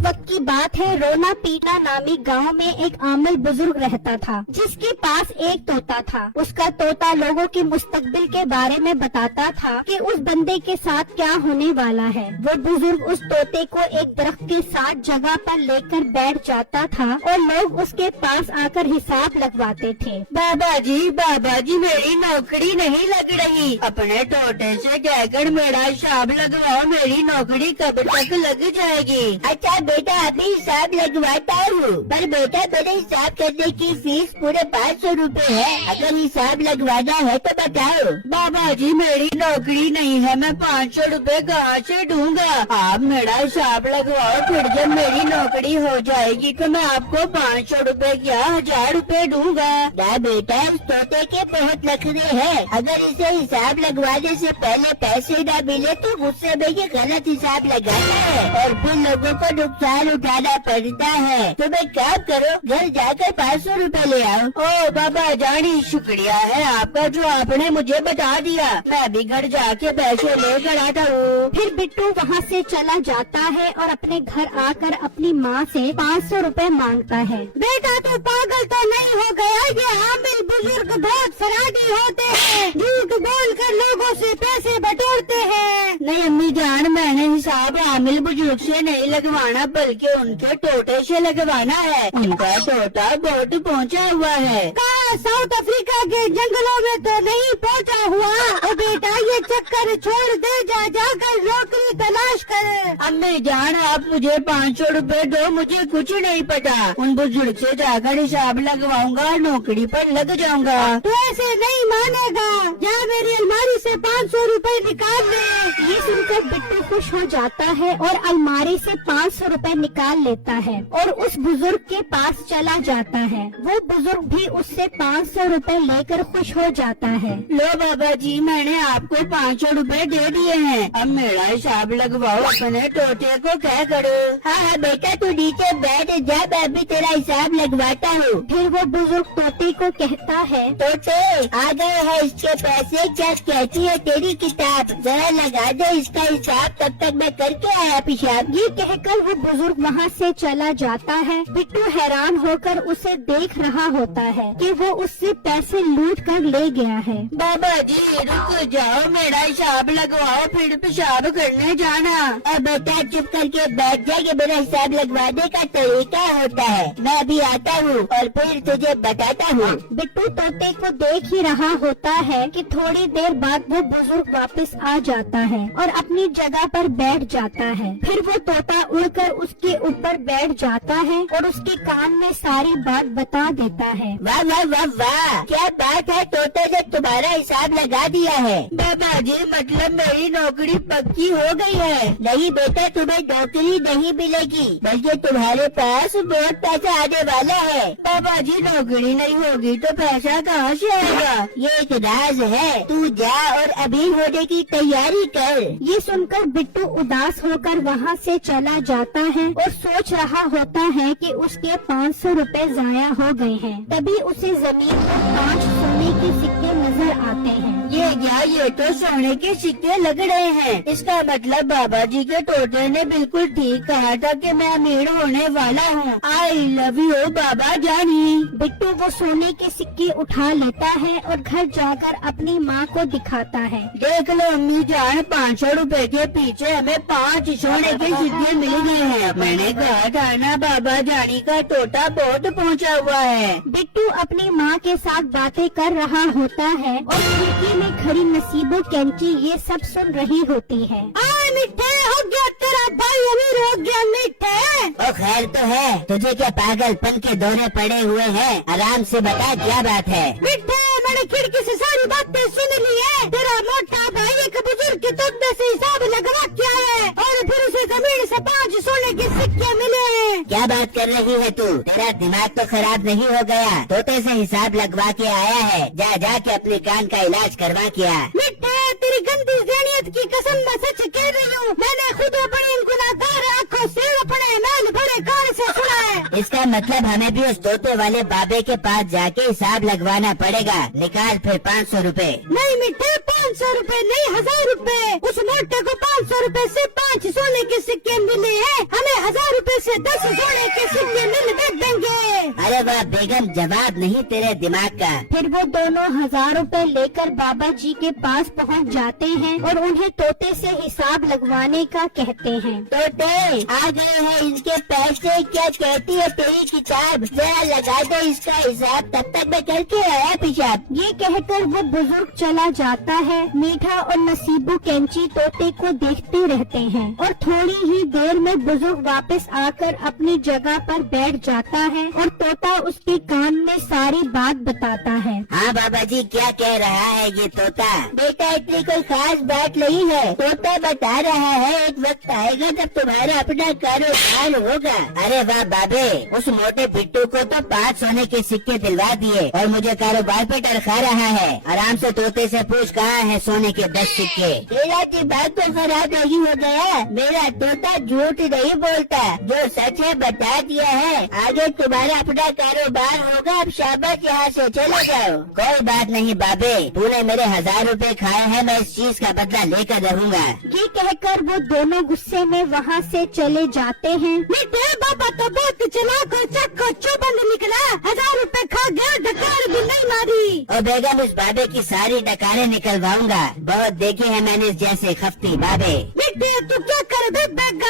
एक वक्त की बात है, रोना पीना नामी गांव में एक आमिल बुजुर्ग रहता था, जिसके पास एक तोता था। उसका तोता लोगों की मुस्तकबिल के बारे में बताता था कि उस बंदे के साथ क्या होने वाला है। वो बुजुर्ग उस तोते को एक दरख्त के साथ जगह पर लेकर बैठ जाता था और लोग उसके पास आकर हिसाब लगवाते थे। बाबा जी मेरी नौकरी नहीं लग रही, अपने तोते से कहकर मेरा हिसाब लगवाओ, मेरी नौकरी कब तक लग जाएगी। अच्छा बेटा, अभी हिसाब लगवाता हूँ, पर बेटा मेरे हिसाब करने की फीस पूरे 500 रुपए है। अगर हिसाब लगवाना है तो बताओ। बाबा जी मेरी नौकरी नहीं है, मैं 500 रुपए कहाँ से दूंगा। आप मेरा हिसाब लगवाओ, फिर जब मेरी नौकरी हो जाएगी तो मैं आपको 500 रुपए क्या 1000 रुपए दूंगा। ना बेटा, उस तोते के बहुत नखरे हैं। अगर इसे हिसाब लगवाने से पहले पैसे न मिले तो गुस्से में ये गलत हिसाब लगाता है और फिर लोगों को नुकसान उठाना पड़ता है। तुम एक काम करो, घर जाकर 500 रुपए ले आओ। ओ बाबा जानी, शुक्रिया है आपका जो आपने मुझे बता दिया। मैं भी घर जाके पैसे लेकर आता हूँ। फिर बिट्टू वहाँ से चला जाता है और अपने घर आकर अपनी माँ से 500 रुपए मांगता है। बेटा तो पागल तो नहीं हो गया, ये आमिल बुजुर्ग बहुत फराडी होते हैं, झूठ बोलकर लोगों से पैसे बटोरते हैं। नहीं अम्मी जान, मैंने हिसाब आमिल बुजुर्ग से नहीं लगवाना बल्कि उनके तोते से लगवाना है। उनका तोता बहुत पहुँचा हुआ है। कहाँ साउथ अफ्रीका के जंगलों में तो नहीं पहुँचा हुआ। ओ बेटा ये चक्कर छोड़ दे, जाकर नौकरी तलाश कर। अम्मी जान आप मुझे 500 रुपए दो, मुझे कुछ नहीं पता। उन बुजुर्ग से जाकर हिसाब लगवाऊंगा, नौकरी पर लग जाऊंगा। तो ऐसे नहीं मानेगा, या मेरी अलमारी से 500 रुपए निकाल ले। ये सुनकर बिट्टू खुश हो जाता है और अलमारी से 500 रुपए निकाल लेता है और उस बुजुर्ग के पास चला जाता है। वो बुजुर्ग भी उससे 500 रुपए लेकर खुश हो जाता है। लो बाबा जी, मैंने आपको 500 रुपए दे दिए हैं, अब मेरा हिसाब लगवाओ, अपने तोते को क्या करो। हाँ बेटा, तू नीचे बैठ जा, मैं अभी तेरा हिसाब लगवाता हूँ। फिर वो बुजुर्ग तोते को कहता है, तोते आ गए हैं इसके पैसे, क्या कहती है तेरी किताब, जरा लगा दे इसका हिसाब, तब तक मैं करके आया पेशाब। ये कहकर वो बुजुर्ग वहाँ से चला जाता है। बिट्टू हैरान होकर उसे देख रहा होता है कि वो उससे पैसे लूट कर ले गया है। बाबा जी रुक जाओ, मेरा हिसाब लगवाओ, फिर पेशाब करने जाना। अब बेटा चुप करके बैठ जा, ये मेरा हिसाब लगवाने का तरीका होता है। मैं अभी आता हूँ और फिर तुझे बताता हूँ। बिट्टू तोते को देख ही रहा होता है कि थोड़ी देर बाद वो बुजुर्ग वापस आ जाता है और अपनी जगह पर बैठ जाता है। फिर वो तोता उड़कर उसके ऊपर बैठ जाता है और उसके कान में सारी बात बता देता है। वाह वाह वाह वाह, क्या बात है, तोते ने तुम्हारा हिसाब लगा दिया है। बाबा जी मतलब मेरी नौकरी पक्की हो गई है। नहीं बेटा, तुम्हें नौकरी नहीं मिलेगी, बल्कि तुम्हारे पास बहुत पैसा आने वाला है। बाबा जी नौकरी नहीं होगी तो पैसा कहाँ से आएगा? ये एक राज है, तू जा और अभी होने की तैयारी कर। ये सुनकर बिट्टू उदास होकर वहाँ से चला जाता है और सोच रहा होता है कि उसके 500 रुपए जाया हो गए हैं। तभी उसे जमीन पर 5 सोने के सिक्के नजर आते हैं। ये तो सोने के सिक्के लग रहे हैं। इसका मतलब बाबा जी के तोते ने बिल्कुल ठीक कहा था कि मैं अमीर होने वाला हूँ। आई लव यू बाबा जानी। बिट्टू वो सोने के सिक्के उठा लेता है और घर जाकर अपनी माँ को दिखाता है। देख लो अम्मी जान, 500 रुपए के पीछे हमें 5 सोने के सिक्के मिल गए हैं। मैंने कहा था ना बाबा जानी का तोता बहुत पहुँचा हुआ है। बिट्टू अपनी माँ के साथ बातें कर रहा होता है और खिड़की में खड़ी नसीबो कैंची ये सब सुन रही होती है। मिठे हो गया तेरा भाई, अमीर हो गया मिठे। ओ खैर तो है, तुझे क्या पागलपन के दौरे पड़े हुए हैं, आराम से बता क्या बात है। मिठे मैंने खिड़की से सारी बातें सुन ली है। तेरा मोटा भाई एक बुजुर्ग के तोते से हिसाब लगवा के आया है और फिर उसे जमीन से 5 सोने के सिक्के मिले। क्या बात कर रही है तू, तेरा दिमाग तो खराब नहीं हो गया? तोते से हिसाब लगवा के आया है, जा के अपने कान का इलाज करवा के आ। मिठे तेरी गंदी ज़हनियत की कसम मैं सच कह रही हूँ, मैंने खुद अपनी इन गुनाहगार आँखों से अपने मैल भरे कान से सुना है। इसका मतलब हमें भी उस तोते वाले बाबे के पास जाके हिसाब लगवाना पड़ेगा। निकाल फिर 500 रुपए। नहीं मिठे, 500 रुपए नहीं 1000 रुपए। उस मोटे को 500 रुपए से 5 सोने के सिक्के मिले हैं, हमें 1000 रुपए से 10 सोने के सिक्के मिल देंगे। अरे वाह बेगम, जवाब नहीं तेरे दिमाग का। फिर वो दोनों 1000 रुपए लेकर बाबा जी के पास पहुंच जाते हैं और उन्हें तोते से हिसाब लगवाने का कहते हैं। तोते आ गए हैं, इनके पैसे क्या कहती है तेरी किताब, जरा लगा दो इसका हिसाब, तब तक मैं करके आया पेशाब। ये कहकर वो बुजुर्ग चला जाता है। मीठा और नसीबू कैंची तोते को देखते रहते हैं और थोड़ी ही देर में बुजुर्ग वापस आकर अपनी जगह पर बैठ जाता है और तोता उसके कान में सारी बात बताता है। हाँ बाबा जी, क्या कह रहा है ये तोता? बेटा इतनी कोई खास बात नहीं है, तोता बता रहा है एक वक्त आएगा जब तुम्हारा अपना कारोबार होगा। अरे वाह बाबे, उस मोटे बिट्टू को तो 5 सोने के सिक्के दिलवा दिए और मुझे कारोबार पे टरखा रहा है। आराम से तोते से पूछ कहाँ है सोने के 10 सिक्के। तेरा दिमाग तो खराब नहीं हो गया? मेरा तोता झूठ नहीं बोलता, जो सच है बता दिया है। आगे तुम्हारा अपना कारोबार होगा, अब शाबाश, यहाँ से चले जाओ। कोई बात नहीं बाबे, तूने मेरे 1000 रुपए खाए हैं, मैं इस चीज का बदला लेकर रहूँगा। ये कहकर वो दोनों गुस्से में वहाँ से चले जाते हैं। मीठे बाबा तो बहुत चलाक और चक्कर चौबंद निकला, 1000 रुपए खा गया, डकार भी नहीं मारी। और बेगम इस बाबे की सारी डकारें निकलवाऊंगा, बहुत देखे हैं मैंने इस जैसे खफ्ती बाबे। मीठे तू क्या कर दे बेगा?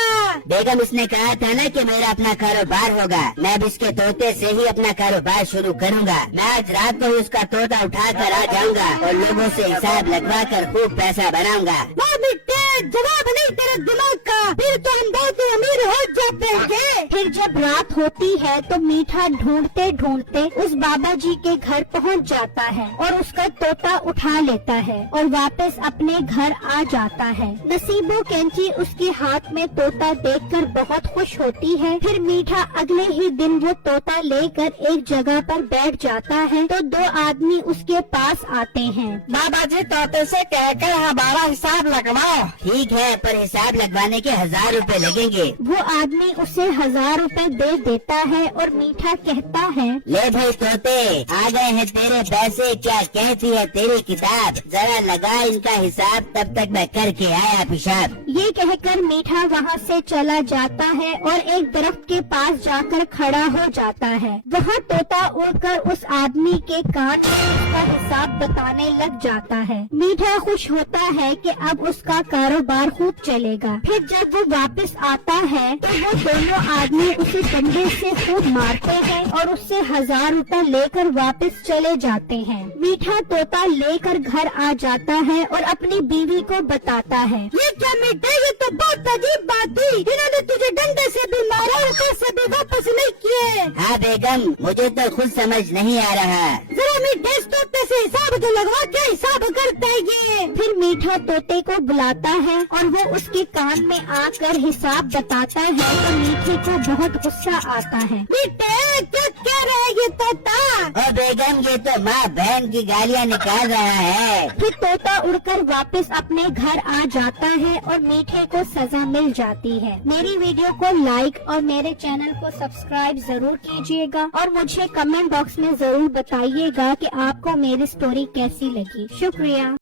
बेगम इसने कहा था ना कि मेरा अपना कारोबार होगा, मैं अब इसके तोते से ही अपना कारोबार शुरू करूंगा। मैं आज रात को ही उसका तोता उठा कर आ जाऊंगा और लोगों से हिसाब लगवा कर खूब पैसा बनाऊंगा। मीठे जवाब नहीं तेरे दिमाग का, फिर तो हम बहुत ही अमीर हो जाते हैं। फिर जब रात होती है तो मीठा ढूंढते ढूंढते उस बाबा जी के घर पहुंच जाता है और उसका तोता उठा लेता है और वापस अपने घर आ जाता है। नसीबो कैंची उसके हाथ में तोता देखकर बहुत खुश होती है। फिर मीठा अगले ही दिन वो तोता लेकर एक जगह पर बैठ जाता है तो 2 आदमी उसके पास आते हैं। बाबा जी तोते से कहकर हमारा हिसाब लगवाओ। ठीक है, पर हिसाब लगवाने के 1000 रुपए लगेंगे। वो आदमी उसे 1000 रुपए दे देता है और मीठा कहता है, ले भाई तोते, आ गए हैं तेरे पैसे, क्या कहती है तेरी किताब, जरा लगा इनका हिसाब, तब तक मैं करके आया पेशाब। ये कहकर मीठा वहाँ से चला जाता है और एक दरख्त के पास जाकर खड़ा हो जाता है। वहाँ तोता उड़कर उस आदमी के कान में उसका हिसाब बताने लग जाता है। मीठा खुश होता है कि अब उसका कारोबार खूब चलेगा। फिर जब वो वापस आता है तो वो दोनों आदमी उसे डंडे से खूब मारते हैं और उससे 1000 रुपए लेकर वापस चले जाते हैं। मीठा तोता लेकर घर आ जाता है और अपनी बीवी को बताता है। ये क्या मीठे, ये तो बहुत अजीब बात थी, इन्होंने तुझे डंडे से भी मारा और पैसे भी वापस नहीं किए। हाँ बेगम, मुझे तो खुद समझ नहीं आ रहा। जरा मीठे इस तोते से हिसाब तो लगवा, क्या हिसाब करते हैं ये? फिर मीठा तोते को बुलाता है और वो उसके कान में आकर हिसाब बताता है तो मीठे को बहुत गुस्सा आता है। मीठे क्या कह रहे हैं ये तोता? और बेगम ये तो माँ बहन की गालियाँ निकाल रहा है। फिर तोता उड़कर वापस अपने घर आ जाता है और मीठे को सजा मिल जाती है। मेरी वीडियो को लाइक और मेरे चैनल को सब्सक्राइब जरूर कीजिएगा और मुझे कमेंट बॉक्स में जरूर बताइएगा कि आपको मेरी स्टोरी कैसी लगी। शुक्रिया।